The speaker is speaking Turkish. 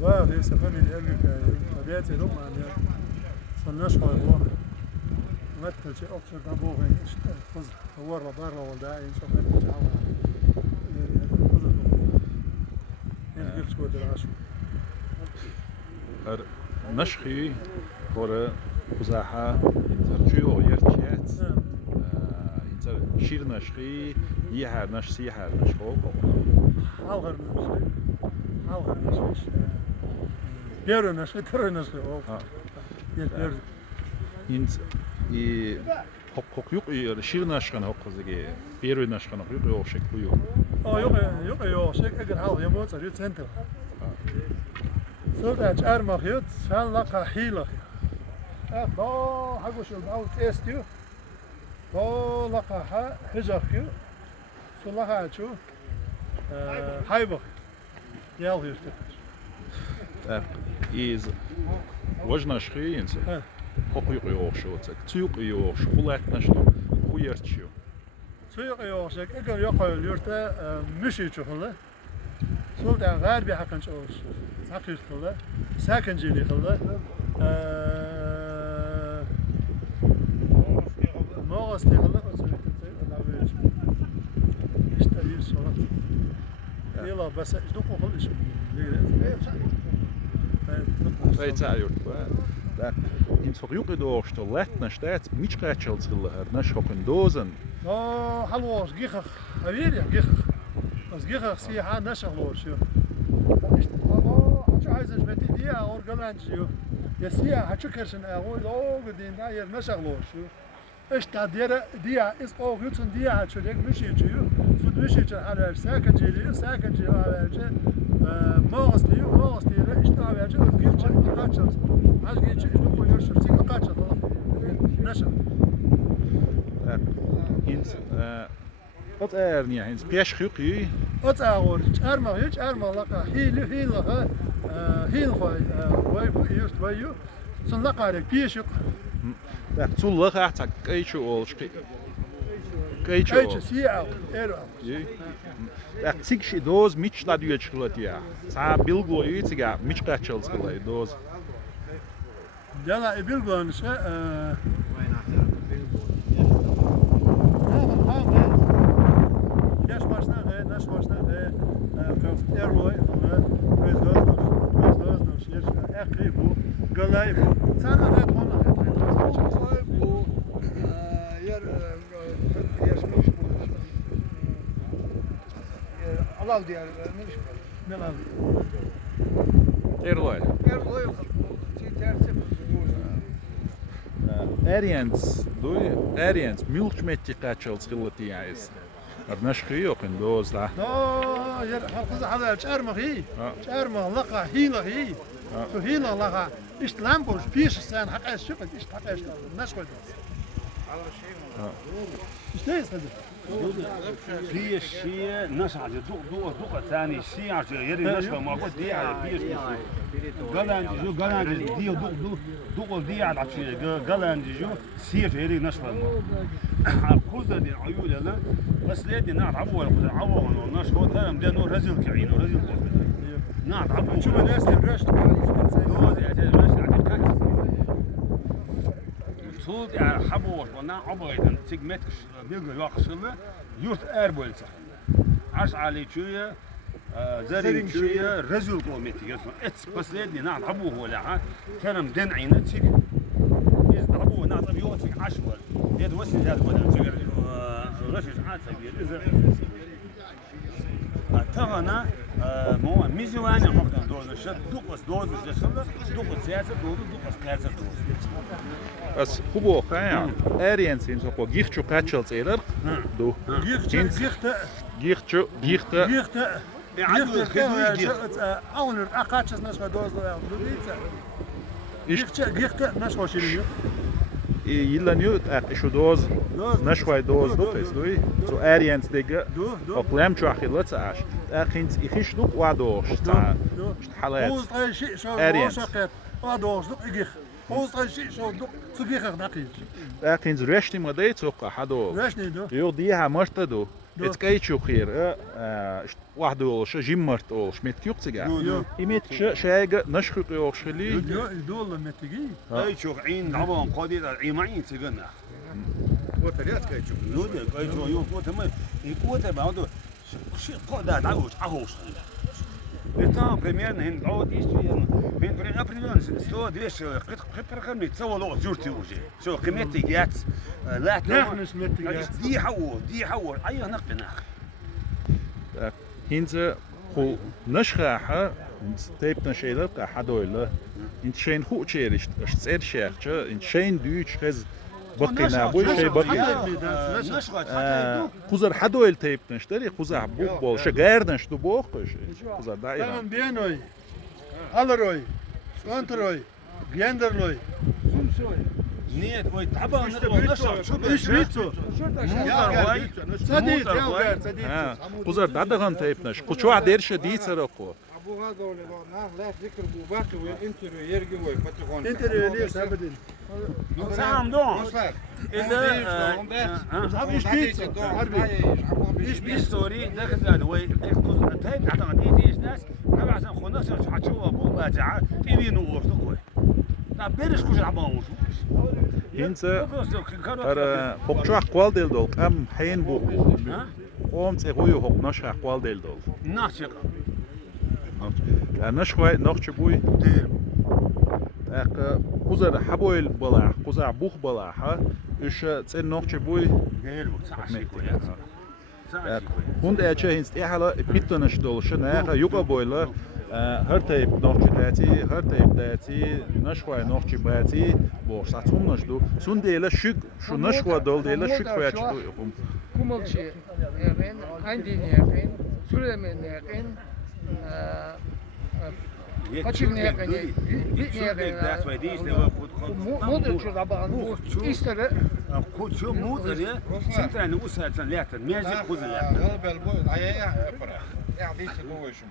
Waar is de familie Elke? Weet je nog maar van Naschal hoor. Wat dat je ook zo naar boven is. Hoor wat daar al daar in zo met jou. En het wordt er als. نشخي كورة قزاحة إنترجيو يرتشات إنتر شير نشخي يحر نش سيحر نشخو Halger nus. Björn nus, törn nus. إنت حق يق شير نشخن حق زجي بيرو نشخن حق يق يوشك بيو Joh, zeg ik haal je moet uit centrum. Zodat er mag je zijn lekker heilig. Daar heb je al het eerste. Daar lekker hezakje. Zo lekker zo. Heilig. Jel hier stuk. is وجنا شخي إنت حق يق يوشوتك تيق يوش خلات نشتو خويرتشيو. Joh, zeg ik een jochel jurte muziekje gele. Zodat er bij hakken zo. Zakjes gele. Zakenjili gele. Morgens tegen de wat zou ik het zeggen? Nou weet je. Is dat hier zo wat? Heel best is nog wel eens. Weet je dat in het verjukken door de letten staat mietschrijtjes geleerd, net ook in dozen. Oh, hallo, als gigger. Weer ja, gigger. Als gigger zie je haar nashag los, joh. Als je huis is met die dia orgaantje, joh. Je ziet had je kersen hoor, ogen die daar hier nashag los, joh. Is dat dia is ook goed een dia had je denk muziekje, joh. Zo muziekje had hij zakenjili had hij. Morgens die is daar weer je als gigger kaças. Als gigger is nog wel je ziek kaças. Nashag. Hint, wat niet eens, pies groepje. Wat hoor, arma lekker, heel goed, juist bij je. Zo'n lekker piesje. Ja, zo lekker dat keetje al, Keetje, zie je al, ja, zie doos mitch na duet geluid ja. Sa bilgo iets ja, mitch kachels geluid doos. Ja, ik wil gewoon eens, Arians, milch met je kachels geluid ja is. Maar nashchi ook in doos daar. Oh, ja, هذا شارمه هي شارمه لقى هيلا هي شو هيلا لقى إيش لامبورس بيش سان حق إيش شوف إيش حق إيش الناس كويس إيش ليش هذا بيش شيء ناس عاد دوق ثاني شيء عشان يري ناس ما قلت دي على بيش قال دي دوق دي على عشان قال جو سير يري ناس ما الخوذة دي عيول لا بس ليدي نعرف عبوا والناس هو ترى ده نور رزق كعين ورزق نعرف عبوا شو الناس تبرش صوت يعني حبوش ونا عبوا إذا تجمعت بيجوا يقصله يورت أربعين صح عش على شوية زرين شوية رزق قومتي يسمع إتس بس ليدي نعرف عبوا ولا ها كلام دين عينه تيك عبوا نعرف يوتك عشوة يد وسي هذا ولا غشش عاد سبيل إذا تغنى مو ميزواني حقا دوز شد دوز جسمه دوز سياسة دوز كاسة دوز As hubo ja, Arians in so ko gichtchu kachels eder. Do. Gichtchu. أول أقاتش ناس قدوز لا gichte naš hošili. Illa nu şu doz naşvay doz do pes do. So Arians dege. Oklem chu achilat ash. Akhins ikhish do wa do. Halat. Doz شيء شو شقت. doz do igich. Doz شيء شو do. Zugich naqij. Akhins reshti madait so hado. Reshni do. Yo di ha mashta do. Jetzt geht schon hier. واحد أولش جيمرت أولش مت يقصجع. دو. إمت شيء نشخط أولش اللي. يدول لما تجي اي شوف عين عبان قادر عيمين سجنا وتريات كيتشوف نود اي شو يو قوت ما يقوت بعده شيء قادر تعوش عهوش التام بريمير هند عود يشتري من بري ابريلون سو ديش قطر كم يتسوى لو زورتي وجه شو قيمتي جات لا نحن سمعت جات. دي حول اي نقنا هنزه خو نشخاحة تيب نشيلة كحدويلة إن شين خو تشيرش تصير شيخ إن شين دوش خز بقينا بوي شيء بقي خزر حدويل تيب نشتري خزر بوق بول شجار نشتو بوقش خزر دايما تمام بينوي هالروي سكونتروي جندرلوي نيت وي تعبان نشر شو ايش بيتسو صديق يا موزر وقت صديق خزر دادغان تيب نش خشوا عديرش دي سرقو ابو هذا ولا لا ذكر ابو باقي وانتر يرجع ويفتحون انت اللي ابدا سام دون اذا ايش بيتسو ايش بيستوري داك زاد وي اكوز تايب تعطى دي ناس نبعث خناس حتشوف ابو باجع تيمي نور تقوي لا بيرش كوش عبان هنزه ترى حقشوا قوال ديل دول كم حين بو قوم تغويو حق نش قوال ديل دول ناشق نشخوي نخش بوي دير خزر حبويل بلا خزر بوخ بلا ها إيش تسين نخش بوي دير ساشي كويس هند أشياء هنست إحلا بيتنش دول شناها يوكا بويلا هر تيب نخش داتي هر تيب داتي نشخوي نخش باتي بوش ساتوم نشدو سون ديلا شق شو نشخوا دول ديلا شق خويا شدو يقوم كوملشي يقين عندي يقين سليمان يقين قاتشين يقين مودر شو طبعا إيستر شو موزر سنترا نقول سنترا لا ماجيك خذ لا غلب البوي عيا افرح يعني دي شو